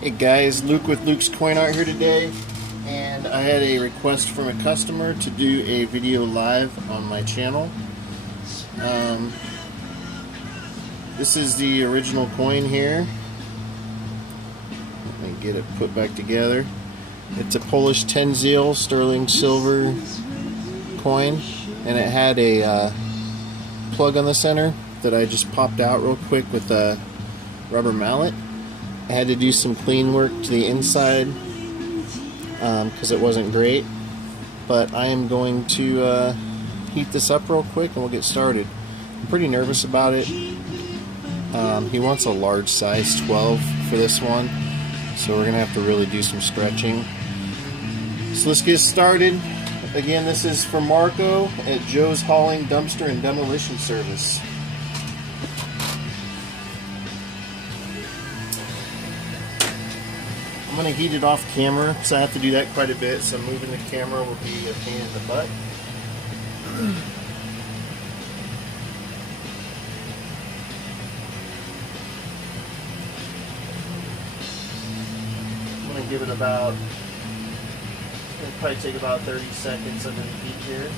Hey guys, Luke with Luke's Coin Art here today, and I had a request from a customer to do a video live on my channel. This is the original coin here. Let me get it put back together. It's a Polish 10 zeal sterling silver coin, and it had a plug on the center that I just popped out real quick with a rubber mallet. I had to do some clean work to the inside because it wasn't great, but I am going to heat this up real quick and we'll get started. I'm pretty nervous about it. He wants a large size 12 for this one, so we're gonna have to really do some stretching. So let's get started. Again, this is for Marco at Joe's Hauling, Dumpster, and Demolition Service. I'm going to heat it off camera because I have to do that quite a bit, so moving the camera will be a pain in the butt. I'm going to give it about, it'll probably take about 30 seconds under the heat here.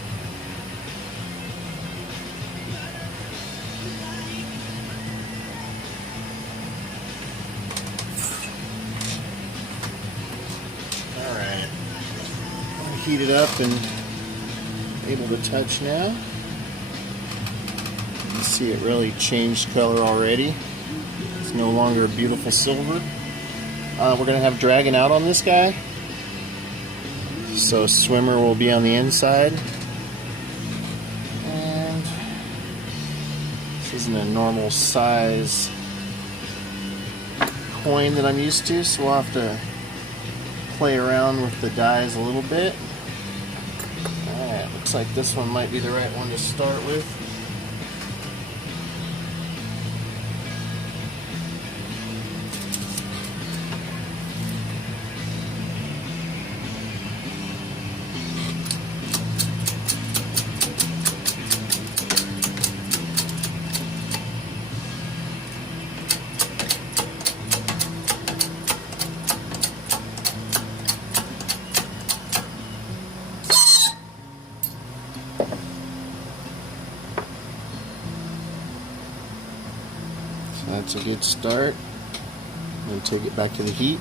Heat it up and able to touch now. You can see it really changed color already. It's no longer a beautiful silver. We're going to have dragging out on this guy. So swimmer will be on the inside. And this isn't a normal size coin that I'm used to, so we'll have to play around with the dies a little bit. Alright, looks like this one might be the right one to start with. That's a good start. Then take it back to the heat.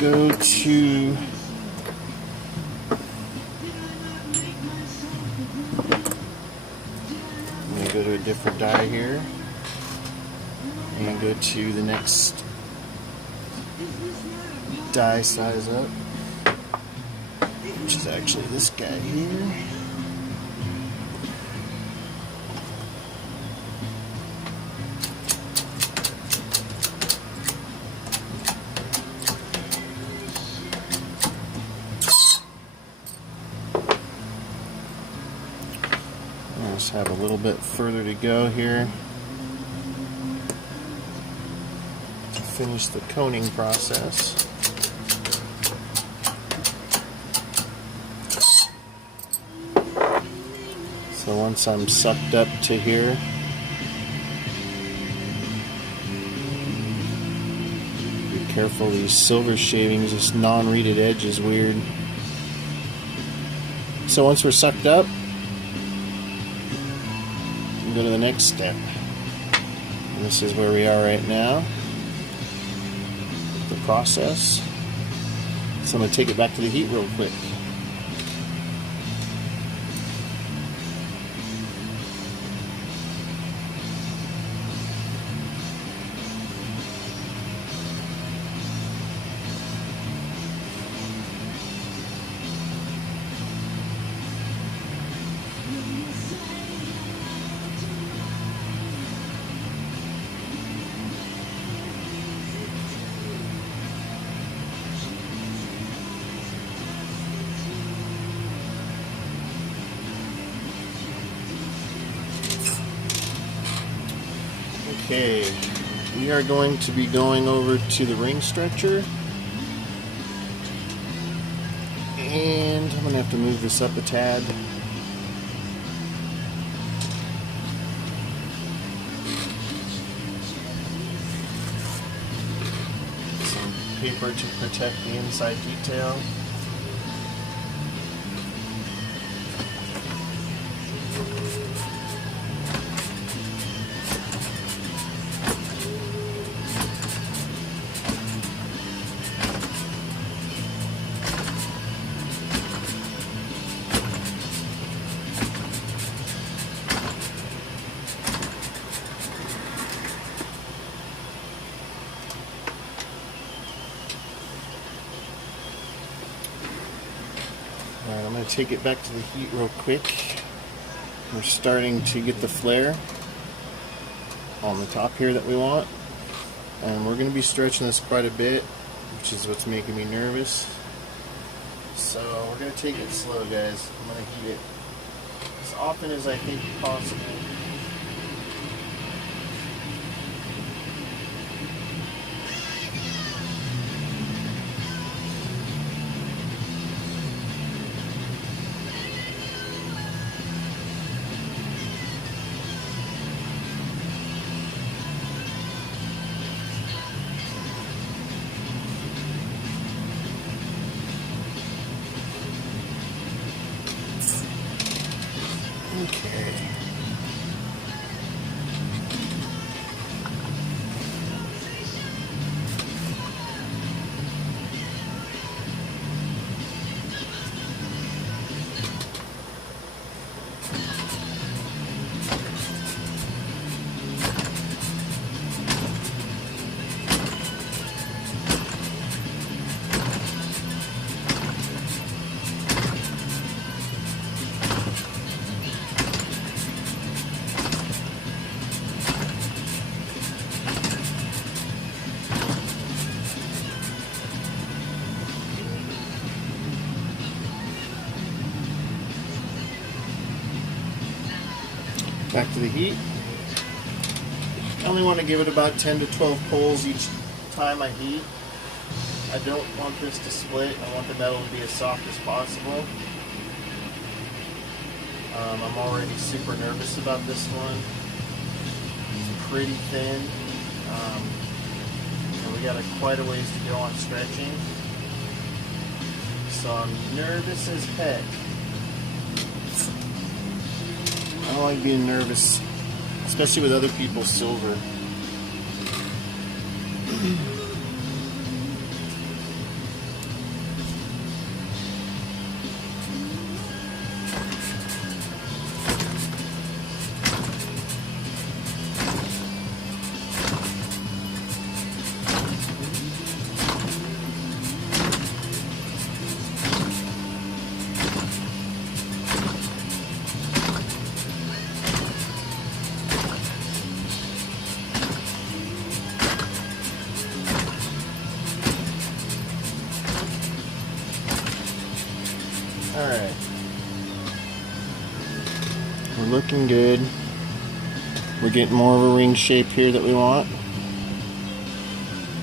Go to I'm going to go to a different die here and go to the next die size up, which is actually this guy here. Just have a little bit further to go here to finish the coning process. So once I'm sucked up to here, be careful, these silver shavings, this non-reeded edge is weird. So once we're sucked up, go to the next step. And this is where we are right now, the process. So I'm going to take it back to the heat real quick. Okay, we are going to be going over to the ring stretcher, and I'm going to have to move this up a tad. Some paper to protect the inside detail. Alright, I'm going to take it back to the heat real quick. We're starting to get the flare on the top here that we want. And we're going to be stretching this quite a bit, which is what's making me nervous. So we're going to take it slow, guys. I'm going to heat it as often as I think possible. Okay. Back to the heat. I only want to give it about 10 to 12 pulls each time I heat. I don't want this to split. I want the metal to be as soft as possible. I'm already super nervous about this one. It's pretty thin. And we got quite a ways to go on stretching. So I'm nervous as heck. I don't like being nervous, especially with other people's silver. Alright. We're looking good. We're getting more of a ring shape here that we want.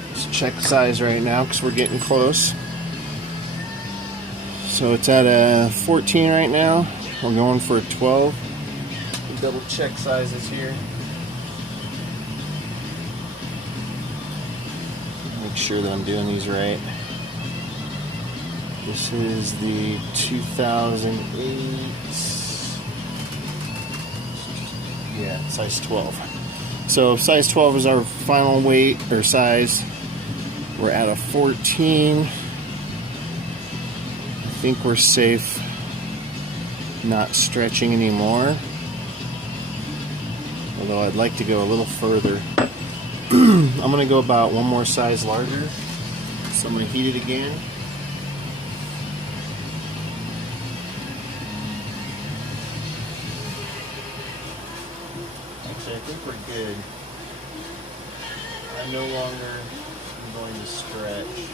Let's check size right now because we're getting close. So it's at a 14 right now. We're going for a 12. We'll double check sizes here. Make sure that I'm doing these right. This is the 2008, yeah, size 12. So size 12 is our final weight or size. We're at a 14. I think we're safe not stretching anymore. Although I'd like to go a little further. I'm going to go about one more size larger. So I'm going to heat it again. Actually, I think we're good. I no longer am going to stretch.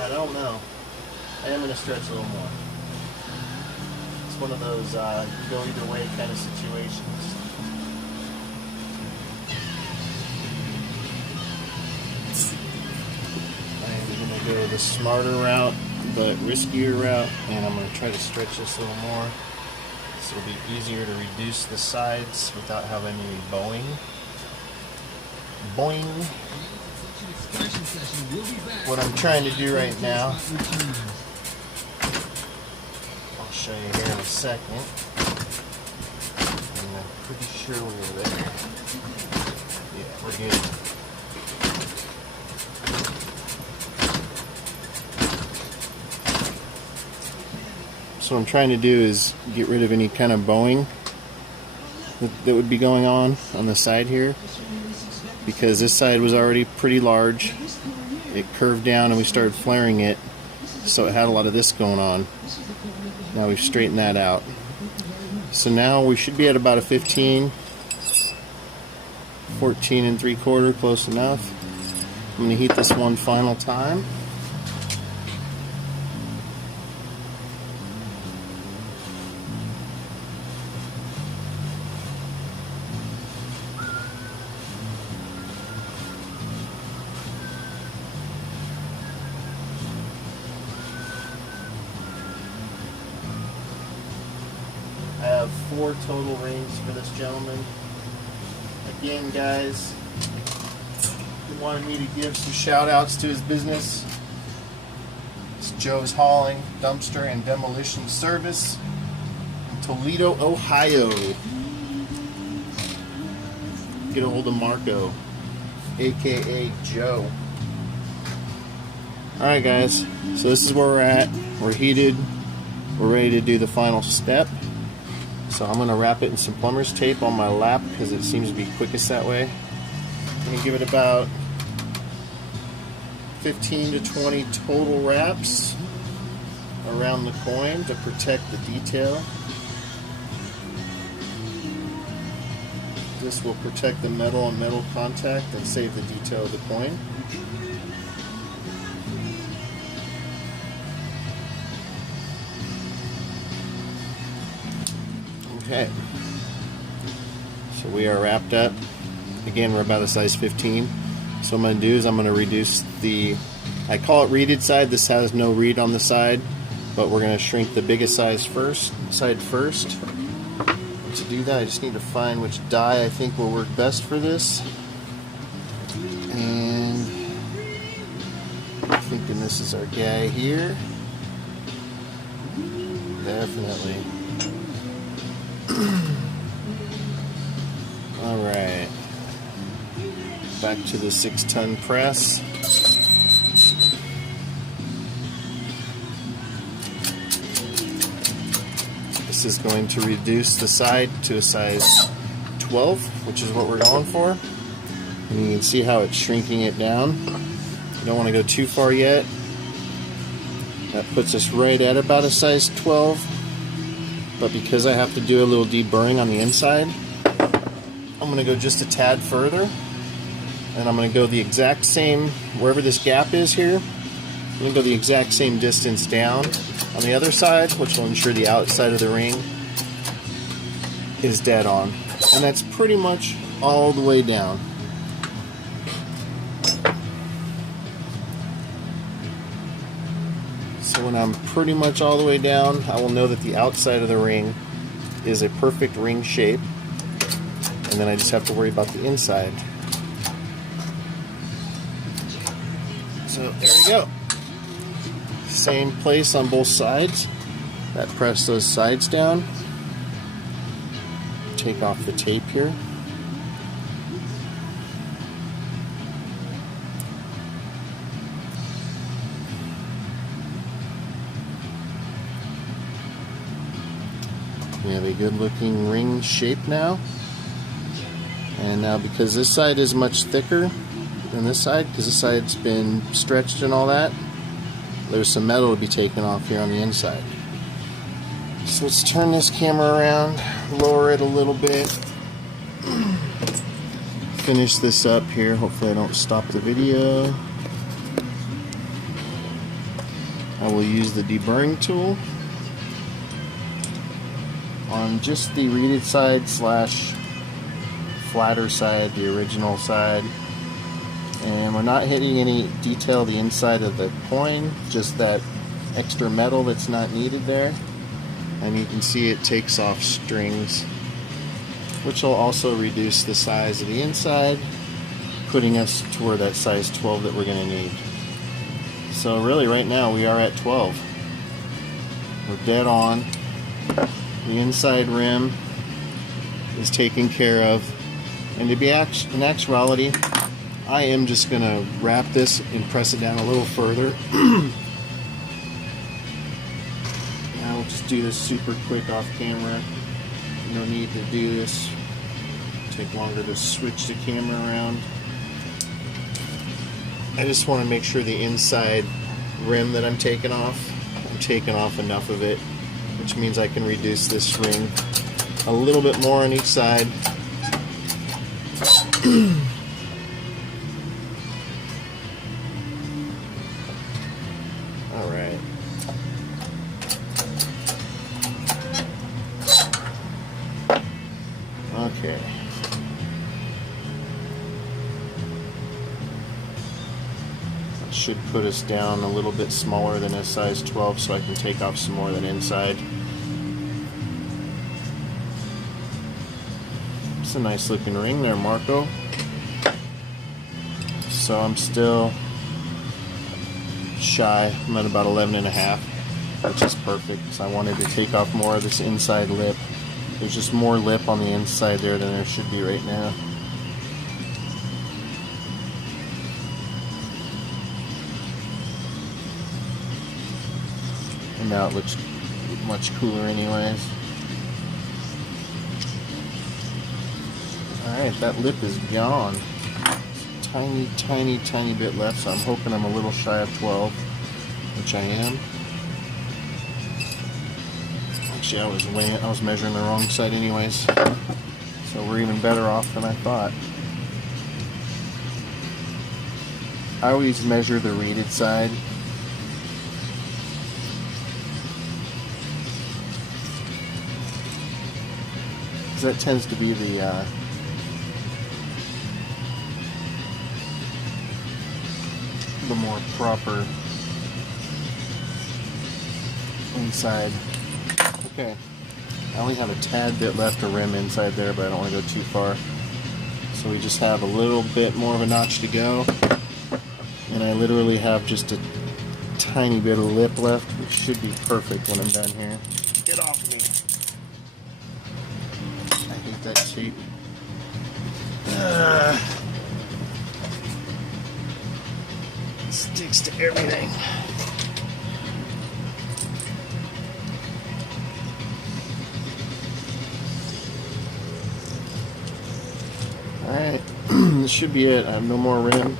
I don't know. I am going to stretch a little more. It's one of those go either way kind of situations. the smarter route, but riskier route, and I'm going to try to stretch this a little more so it'll be easier to reduce the sides without having any bowing. Boing. What I'm trying to do right now, I'll show you here in a second. And I'm pretty sure we're there. Yeah, we're good. So what I'm trying to do is get rid of any kind of bowing that would be going on the side here, because this side was already pretty large. It curved down and we started flaring it, so it had a lot of this going on. Now we've straightened that out. So now we should be at about a 15, 14 3/4, close enough. I'm going to heat this one final time. I have 4 total rings for this gentleman. Again, guys, he wanted me to give some shout outs to his business. It's Joe's Hauling, Dumpster, and Demolition Service in Toledo, Ohio. Get a hold of Marco, aka Joe. Alright guys, so this is where we're at. We're heated. We're ready to do the final step. So I'm going to wrap it in some plumber's tape on my lap because it seems to be quickest that way. I'm going to give it about 15 to 20 total wraps around the coin to protect the detail. This will protect the metal on metal contact and save the detail of the coin. Okay, so we are wrapped up. Again, we're about a size 15. So what I'm going to do is I'm going to reduce the, I call it reeded side. This has no reed on the side, but we're going to shrink the biggest side first. And to do that, I just need to find which die I think will work best for this. And I'm thinking this is our guy here. Definitely. Alright, back to the 6-ton press. This is going to reduce the side to a size 12, which is what we're going for. And you can see how it's shrinking it down. You don't want to go too far yet. That puts us right at about a size 12. But because I have to do a little deburring on the inside, I'm going to go just a tad further. And I'm going to go the exact same, wherever this gap is here, I'm going to go the exact same distance down on the other side, which will ensure the outside of the ring is dead on. And that's pretty much all the way down. So when I'm pretty much all the way down, I will know that the outside of the ring is a perfect ring shape. And then I just have to worry about the inside. So there we go. Same place on both sides. That press those sides down. Take off the tape here. We have a good looking ring shape now. And now because this side is much thicker than this side, because this side's been stretched and all that, there's some metal to be taken off here on the inside. So let's turn this camera around, lower it a little bit, finish this up here. Hopefully I don't stop the video. I will use the deburring tool on just the reeded side slash flatter side, the original side, And we're not hitting any detail the inside of the coin, just that extra metal that's not needed there. And you can see it takes off strings, which will also reduce the size of the inside, putting us toward that size 12 that we're going to need. So really right now we are at 12. We're dead on. The inside rim is taken care of. And to be in actuality, I am just going to wrap this and press it down a little further. Now we'll just do this super quick off camera. No need to do this. Take longer to switch the camera around. I just want to make sure the inside rim that I'm taking off enough of it, which means I can reduce this ring a little bit more on each side. Alright. Okay. That should put us down a little bit smaller than a size 12 so I can take off some more of that inside. It's a nice looking ring there, Marco. So I'm still shy. I'm at about 11.5, which is perfect because I wanted to take off more of this inside lip. There's just more lip on the inside there than there should be right now. And now it looks much cooler anyways. Alright, that lip is gone. Tiny, tiny, tiny bit left, so I'm hoping I'm a little shy of 12, which I am. Actually, I was measuring the wrong side anyways, so we're even better off than I thought. I always measure the reeded side. Because that tends to be the more proper inside. Okay, I only have a tad bit left of rim inside there, but I don't want to go too far. So we just have a little bit more of a notch to go. And I literally have just a tiny bit of lip left, which should be perfect when I'm done here. Get off of me. I hate that shape. Sticks to everything. Alright, this should be it. I have no more rim.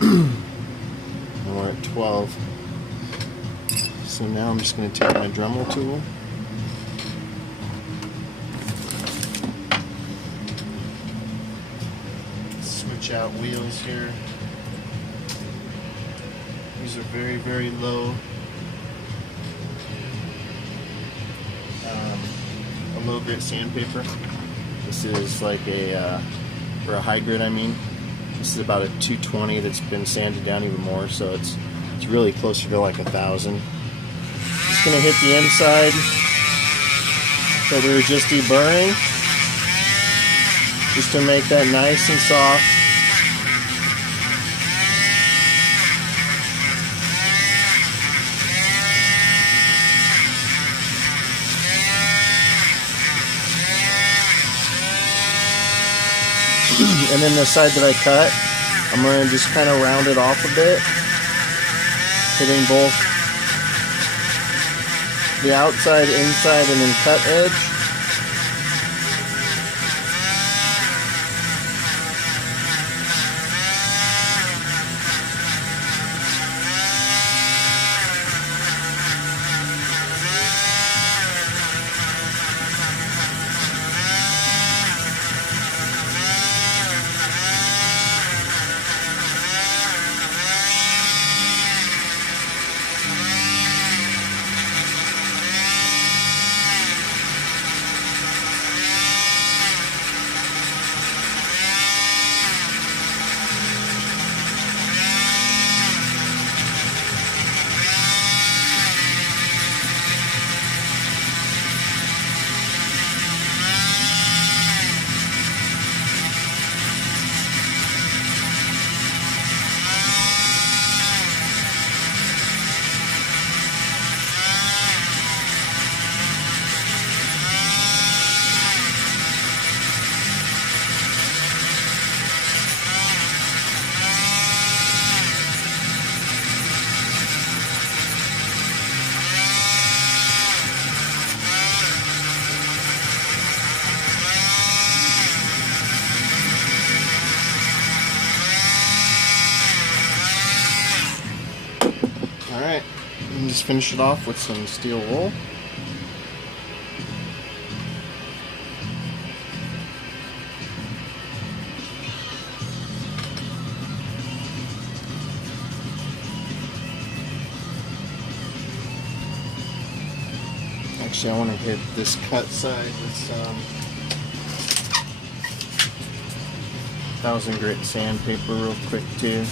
And we're at 12. So now I'm just going to take my Dremel tool. Switch out wheels here. These are very, very low. A low grit sandpaper. This is like for a high grit, I mean. This is about a 220 that's been sanded down even more, so it's really closer to like 1,000. Just gonna hit the inside that we were just deburring, just to make that nice and soft. And then the side that I cut, I'm going to just kind of round it off a bit, hitting both the outside, inside, and then cut edge. just finish it off with some steel wool. Actually, I want to hit this cut side with some 1000 grit sandpaper real quick too.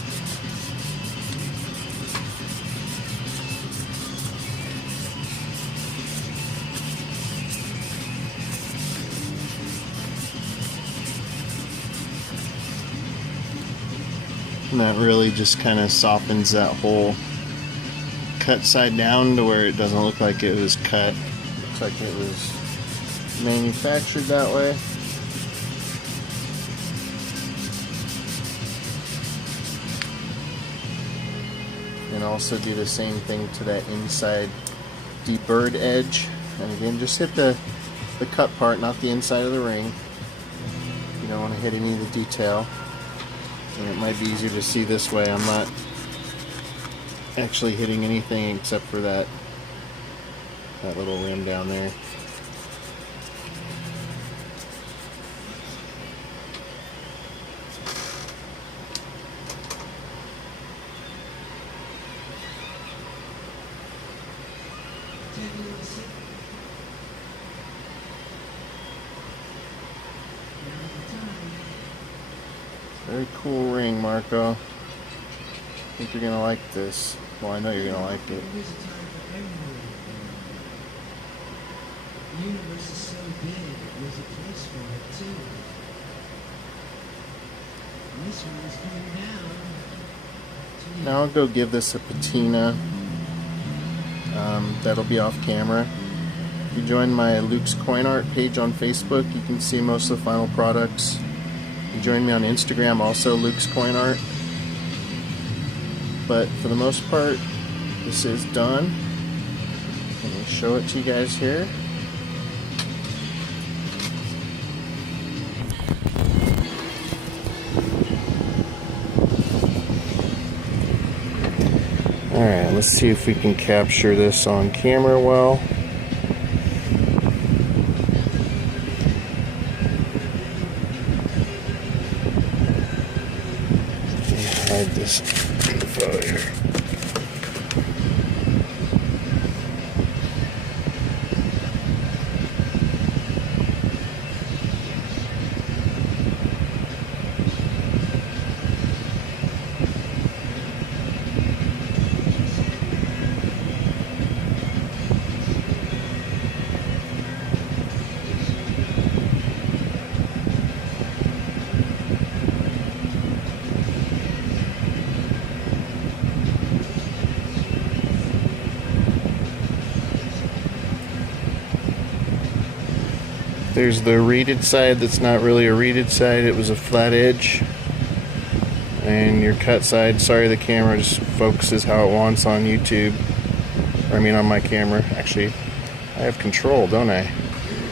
And that really just kind of softens that whole cut side down to where it doesn't look like it was cut. Looks like it was manufactured that way. And also do the same thing to that inside deburred edge. And again, just hit the cut part, not the inside of the ring. You don't want to hit any of the detail. And it might be easier to see this way. I'm not actually hitting anything except for that little rim down there. Very cool ring, Marco. I think you're gonna like this. Well, I know you're gonna like it. The universe is so big, there's a place for it too. And this one is coming down. Now I'll go give this a patina. That'll be off camera. If you join my Luke's Coin Art page on Facebook, you can see most of the final products. You join me on Instagram, also Luke's Coin Art. But for the most part, this is done. Let me show it to you guys here. Alright, let's see if we can capture this on camera well. Hide this info here. There's the reeded side that's not really a reeded side, it was a flat edge. And your cut side, sorry the camera just focuses how it wants on YouTube. Or I mean on my camera. Actually, I have control, don't I?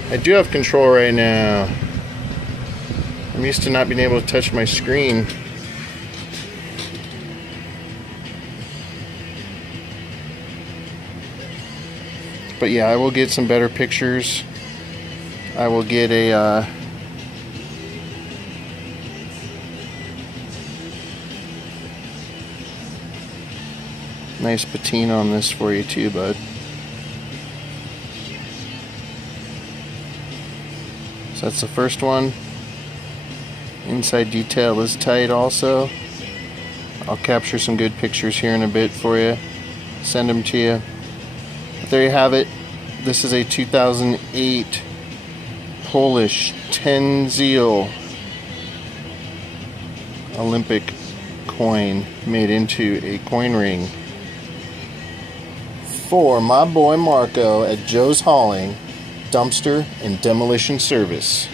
I do have control right now. I'm used to not being able to touch my screen. But yeah, I will get some better pictures. I will get a nice patina on this for you too, bud. So that's the first one. Inside detail is tight also. I'll capture some good pictures here in a bit for you. Send them to you. But there you have it. This is a 2008 Polish 10 zeal Olympic coin made into a coin ring for my boy Marco at Joe's Hauling, Dumpster and Demolition Service.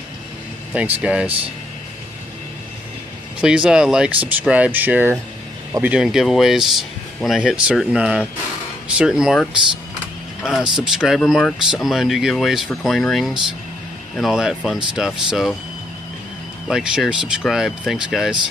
Thanks, guys. Please like, subscribe, share. I'll be doing giveaways when I hit certain marks, subscriber marks. I'm going to do giveaways for coin rings and all that fun stuff. So like, share, subscribe. Thanks, guys.